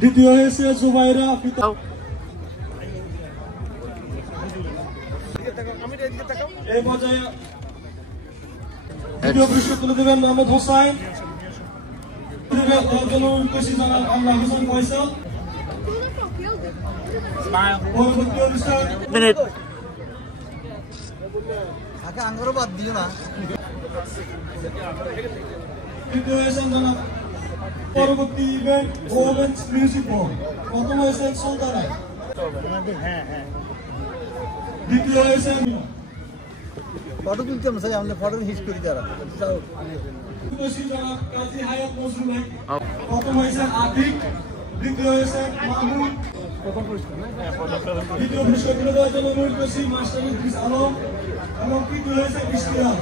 দ্বিতীয় হয়েছে জুবাইরা পিতা। এই পর্যায়ে দ্বিতীয় পুরস্কার তুলে দেবেন মোহাম্মদ হোসাইন, আল্লাহ হোসেন ফয়সাল। পরবর্তী অনুষ্ঠান আঙ্গুরও বাদ দিও না। তৃতীয় হয়েছেন জনাব পরবর্তী ইভেন্ট ওমেন্স মিউজিক বল। প্রথম হয়েছেন সুলতানা, দ্বিতীয় হয়েছেন ফটো তুলতে চাই, আমাদের ফটো হিট করি তারা। জনাব কাজী হায়াত নজরুল ভাই। প্রথম হয়েছেন আতিক, দ্বিতীয় হয়েছেন মাহমুদ। দ্বিতীয় পুরস্কার তুলে দেওয়ার জন্য অনুরোধ করছি মাস্টার ইদ্রিস আলম এবং তৃতীয় হয়েছে ইশতিয়াক।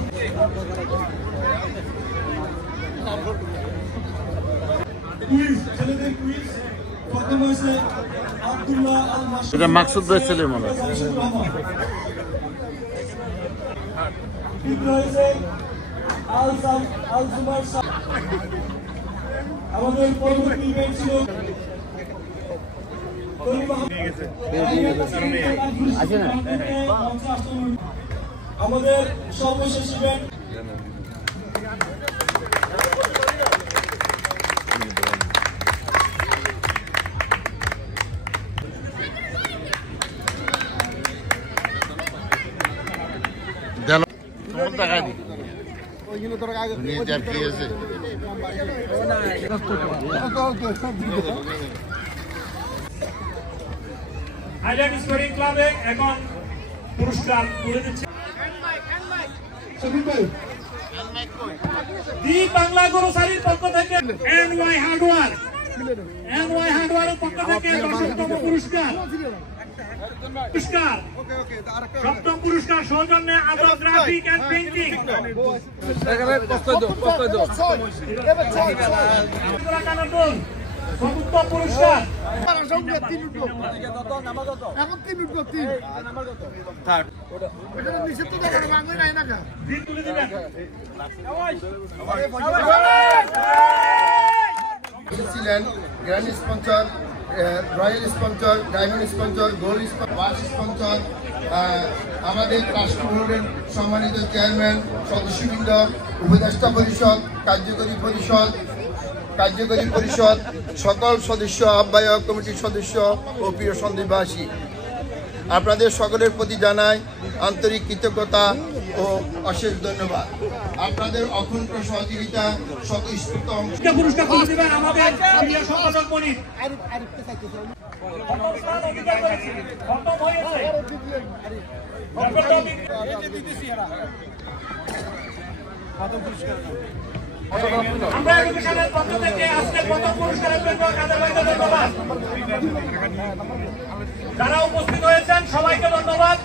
কুইজ, ছেলেদের কুইজ। প্রথম হয়েছে আব্দুল্লাহ আল মাসুদ। এটা মাকসুদ ভাই ছেলে মনে হয়। দ্বিতীয় হয়েছে আল জুমার। আমাদের পরবর্তী ইভেন্ট ছিল আমাদের সর্বশেষ ইভেন্ট হাইল্যান্ড স্পোর্টিং ক্লাবে এখন পুরস্কার তুলে দিচ্ছে দি বাংলা গ্রোসারির পক্ষ থেকে এনওয়াই হার্ডওয়্যারের পক্ষ থেকে 10তম পুরস্কার। সপ্তম পুরস্কার সৌজন্যে আদর গ্রাফিক এন্ড পেইন্টিং। চতুর্থ পুরস্কার ছিলেন grand sponsor, royal sponsor, diamond sponsor, gold sponsor, আমাদের রাষ্ট্র বোর্ডের সম্মানিত চেয়ারম্যান, সদস্যবৃন্দ, উপদেষ্টা পরিষদ, কার্যকরী পরিষদ, সকল সদস্য, আহ্বায়ক কমিটির সদস্য ও প্রিয় সন্দেশবাসী, আপনাদের সকলের প্রতি জানাই আন্তরিক কৃতজ্ঞতা ও অশেষ ধন্যবাদ। আপনাদের অকুণ্ঠ সহযোগিতা, স্বতঃস্ফূর্ত পুরস্কার তুলে দেবেন আমাদের প্রিয় সম্পাদক মনির। আমরা এডুকেশনের পক্ষ থেকে আজকে প্রথম পুরস্কারের জন্য কাদের ভাইকে ধন্যবাদ। যারা উপস্থিত হয়েছেন সবাইকে ধন্যবাদ।